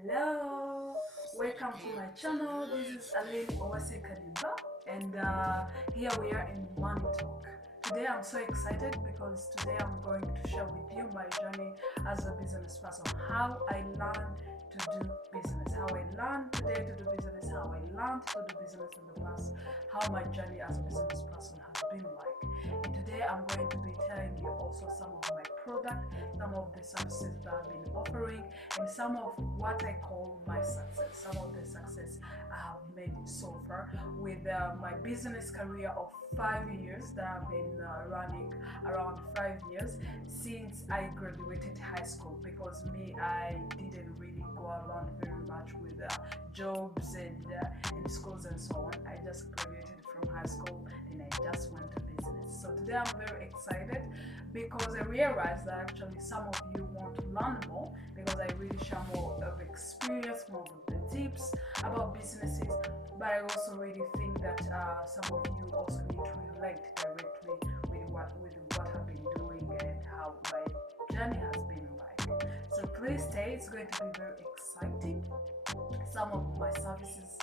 Hello, welcome to my channel. This is Aline Owase Kadimba, and here we are in Money Talk. Today I'm so excited because today I'm going to share with you my journey as a business person, how I learned to do business, how I learned today to do business, how I learned to do business in the past, how my journey as a business person has been like. And today I'm going to be telling you also some of my product, some of the services that I've been offering, and some of what I call my success, some of the success I have made so far with my business career of 5 years that I've been running around 5 years since I graduated high school. Because me, I didn't really go around very much with jobs and schools and so on. I just graduated from high school and I just went to business. So today I'm very excited because I realized that actually some of you want to learn more, because I really share more of experience, more of the tips about businesses. But I also really think that some of you also need to relate directly with what I've been doing and how my journey has been like. So please stay, it's going to be very exciting. Some of my services,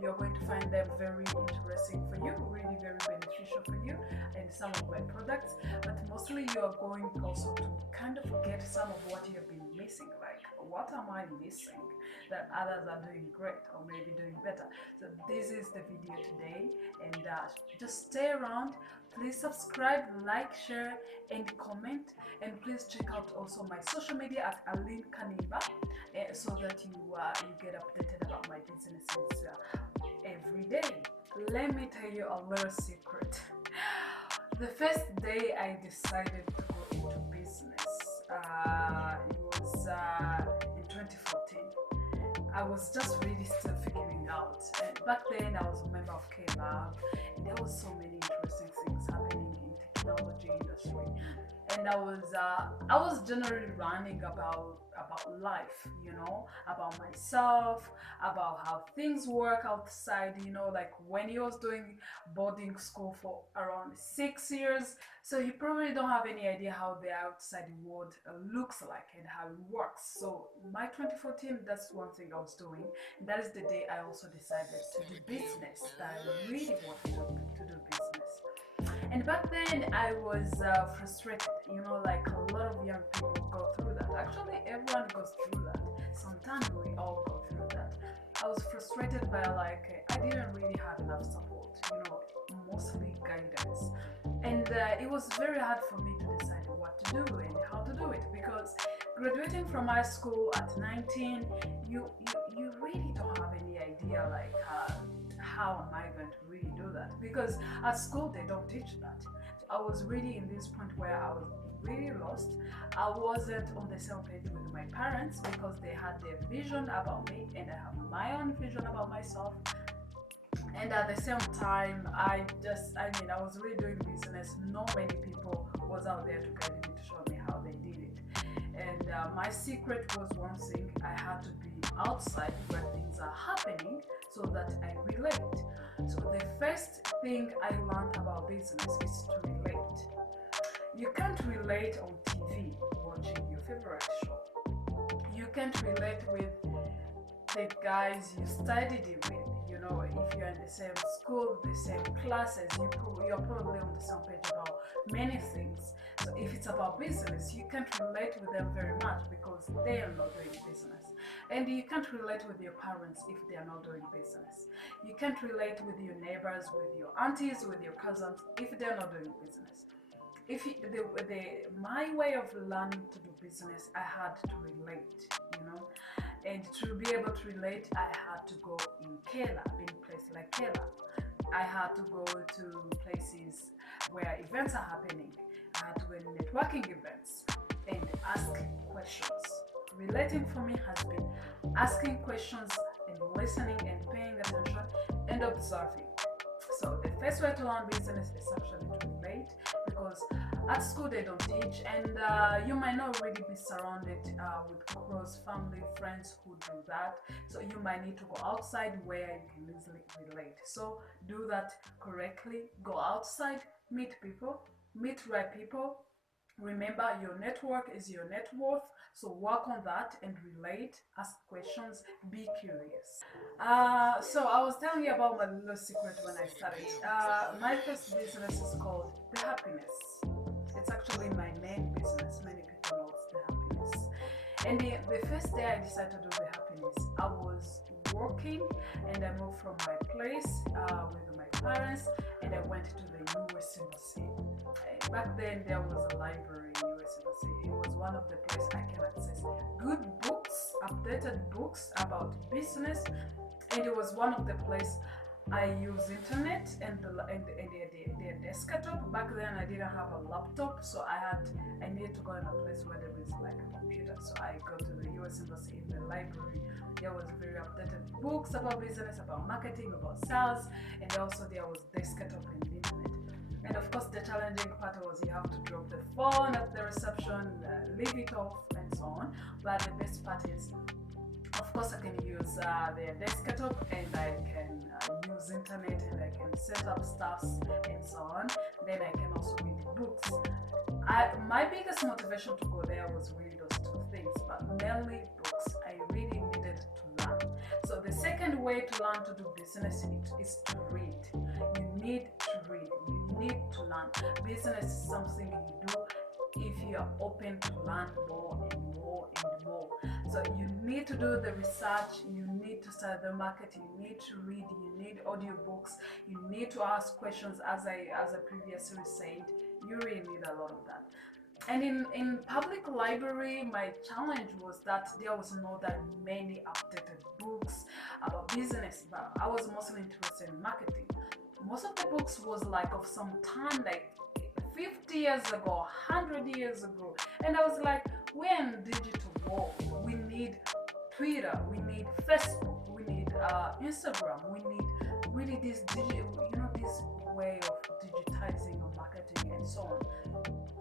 you're going to find them very interesting for you, really very beneficial for you, and some of my products. But mostly you are going also to kind of get some of what you've been missing, like what am I missing that others are doing great or maybe doing better. So this is the video today, and just stay around. Please subscribe, like, share, and comment. And please check out also my social media at Aline Kanimba, so that you get updated about my businesses every day. Let me tell you a little secret. The first day I decided to go into business, it was in 2014. I was just really still figuring out. And back then, I was a member of K-Lab, and there was so many interesting things happening in technology industry. And I was generally learning about life, about myself, about how things work outside. Like when he was doing boarding school for around 6 years, so you probably don't have any idea how the outside world looks like and how it works. So my 2014, that's one thing I was doing. And that is the day I also decided to do business. That I really wanted to do business. And back then I was frustrated, like a lot of young people go through that. Actually, everyone goes through that. Sometimes we all go through that. I was frustrated by like I didn't really have enough support, mostly guidance. And it was very hard for me to decide what to do and how to do it, because graduating from high school at 19, you really don't have any idea like how am I going to really do that, because at school they don't teach that. So I was really in this point where I was really lost. I wasn't on the same page with my parents because they had their vision about me and I have my own vision about myself. And at the same time, I was really doing business. Not many people was out there to guide me, to show me how they did it. And my secret was one thing: I had to be outside where things are happening so that I relate. So the first thing I learned about business is to relate. You can't relate on TV watching your favorite show. You can't relate with the guys you studied it with. If you're in the same school, the same classes, you're probably on the same page about many things. So if it's about business, you can't relate with them very much because they are not doing business. And you can't relate with your parents if they are not doing business. You can't relate with your neighbors, with your aunties, with your cousins if they're not doing business. If you, my way of learning to do business, I had to relate, and to be able to relate, I had to go in Kela, in places like Kela. I had to go to places where events are happening. I had to go in networking events and ask questions. Relating for me has been asking questions and listening and paying attention and observing. So the first way to learn business is actually to relate, because at school they don't teach, and you might not really be surrounded with close family, friends who do that. So you might need to go outside where you can easily relate. So do that correctly. Go outside, meet people, meet right people, Remember, your network is your net worth, so work on that and relate, ask questions, be curious. So I was telling you about my little secret when I started. My first business is called The Happiness. It's actually my main business. Many people know it's The Happiness. And the first day I decided to do The Happiness, I was working and I moved from my place with my parents and I went to the US Embassy. Back then there was a library in US Embassy. It was one of the places I can access good books, updated books about business, and it was one of the places I use internet and the desktop. Back then I didn't have a laptop, so I needed to go in a place where there is like a computer. So I go to the US Embassy in the library. There was very updated books about business, about marketing, about sales, and also there was desktop and internet. And of course, the challenging part was you have to drop the phone at the reception, leave it off, and so on. But the best part is, of course, I can use their desktop and I can use internet and I can set up stuffs and so on. Then I can also read books. My biggest motivation to go there was really those two things, but mainly books. I really needed to learn. So the second way to learn to do business is to read. You need to read. You need to learn. Business is something you do if you are open to learn more and more and more. So you need to do the research, you need to study the market, you need to read, you need audiobooks, you need to ask questions, as I previously said. You really need a lot of that. And in public library, my challenge was that there was not that many updated books about business, but I was mostly interested in marketing. Most of the books was like of some time, like 50 years ago, 100 years ago. And I was like, we're in digital world. We need Twitter, we need Facebook, we need Instagram, we need really this digital, this way of digitizing of marketing and so on.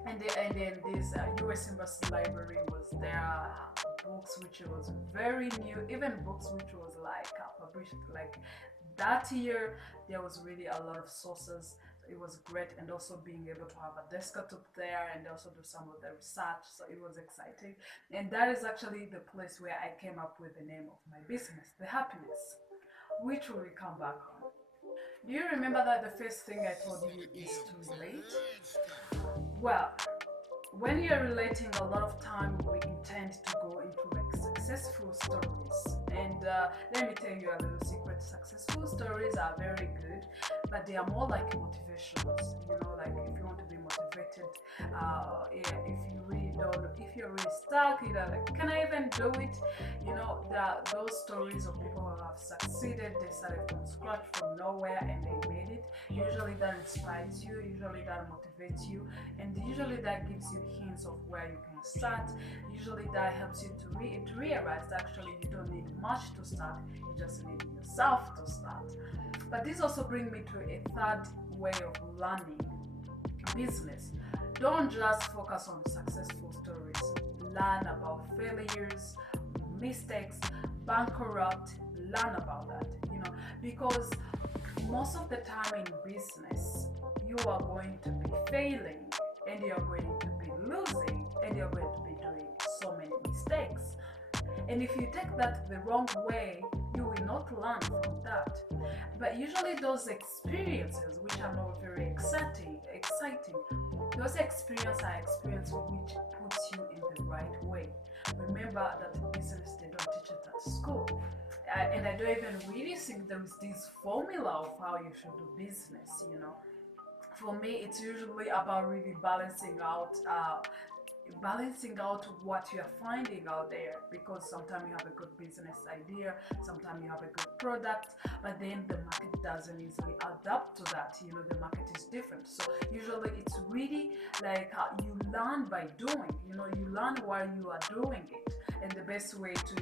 And then this US Embassy Library was there, books which was very new, even books which was like published like that year. There was really a lot of sources. It was great, and also being able to have a desktop there and also do some of the research, so it was exciting. And that is actually the place where I came up with the name of my business, The Happiness, which we will come back on. Do you remember that the first thing I told you is to relate? Well, when you're relating, a lot of time we intend to go into like successful stories. And let me tell you a little secret. Successful stories are very good, but they are more like motivationals. Like if you want to be motivated, if you're really stuck, like, can I even do it? There are those stories of people who have succeeded. They started from scratch, from nowhere, and they made it. Usually that inspires you, usually that motivates you, and usually that gives you hints of where you can start. Usually that helps you to realize that actually you don't need much to start, you just need yourself to start. But this also brings me to a third way of learning business. Don't just focus on successful stories. Learn about failures, mistakes, bankrupt, learn about that, because most of the time in business, you are going to be failing and you're going to be losing and you're going to be doing so many mistakes. And if you take that the wrong way, you will not learn from that. But usually those experiences, which are not very exciting, those experiences are experiences which puts you in the right way. Remember that in business, they don't teach it at school. And I don't even really think there is this formula of how you should do business, For me, it's usually about really balancing out what you're finding out there, because sometimes you have a good business idea, sometimes you have a good product, but then the market doesn't easily adapt to that. The market is different, so usually it's really like you learn by doing. You learn while you are doing it, and the best way to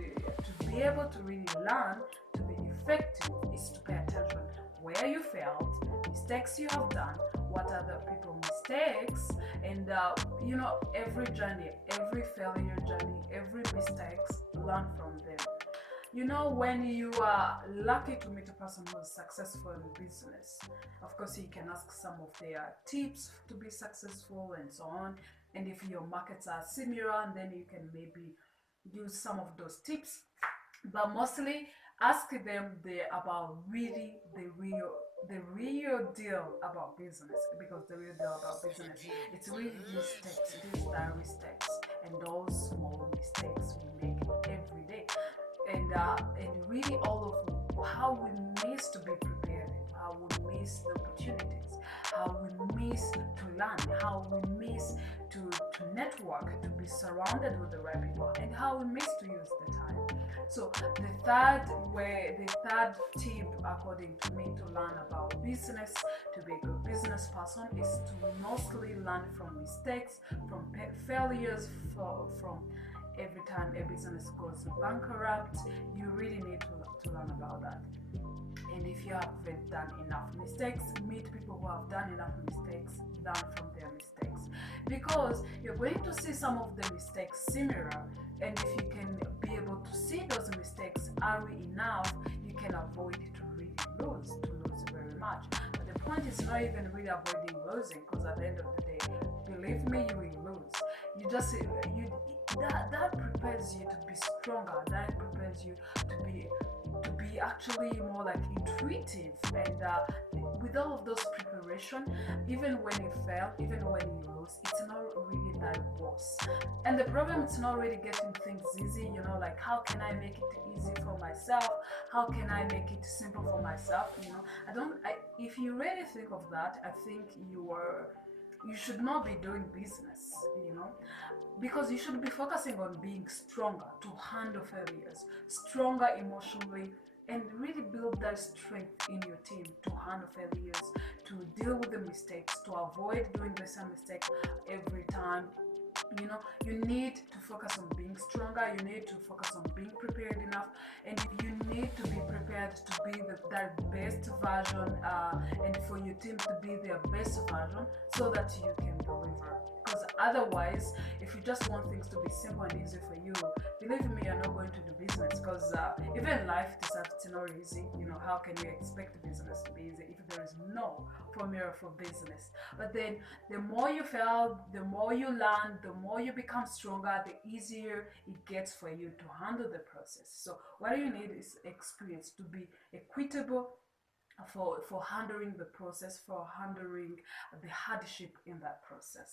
be able to really learn, to be effective, is to pay attention where you failed, mistakes you have done, what are the people's mistakes, and every journey, every failure journey, every mistakes, learn from them. When you are lucky to meet a person who is successful in business, of course you can ask some of their tips to be successful and so on. And if your markets are similar, then you can maybe use some of those tips. But mostly ask them about really the real deal about business, because the real deal about business, it's really these steps, these diary steps, and those small mistakes we make every day, and really all of how we miss to be prepared, how we miss the opportunities, how we miss to learn, how we miss to network, to be surrounded with the right people, and how we miss to use the time. So the third tip, according to me, to learn about business, to be a good business person, is to mostly learn from mistakes, from failures, from every time a business goes bankrupt. You really need to learn about that. And if you haven't done enough mistakes, meet people who have done enough mistakes, learn from their mistakes, because you're going to see some of the mistakes similar, and if you can be able to see those mistakes early enough, you can avoid to really lose very much. But the point is not even really avoiding losing, because at the end of the day, believe me, you will lose. You just that prepares you to be stronger, that prepares you to be actually more like intuitive, and with all of those preparation, even when you fail, even when you lose, it's not really that worse. And the problem is not really getting things easy, like how can I make it easy for myself, how can I make it simple for myself. If you really think of that, I think you should not be doing business, because you should be focusing on being stronger to handle failures, stronger emotionally, and really build that strength in your team to handle failures, to deal with the mistakes, to avoid doing the same mistake every time. You need to focus on being stronger, you need to focus on being prepared enough, and you need to be prepared to be that best version, and for your team to be their best version, so that you can deliver. Because otherwise, if you just want things to be simple and easy for you, believe me, you're not going to do business, because even life decides it's not easy. How can you expect business to be easy if there is no formula for business? But then the more you fail, the more you learn, the more you become stronger, the easier it gets for you to handle the process. So what you need is experience, to be equitable for handling the process, for handling the hardship in that process.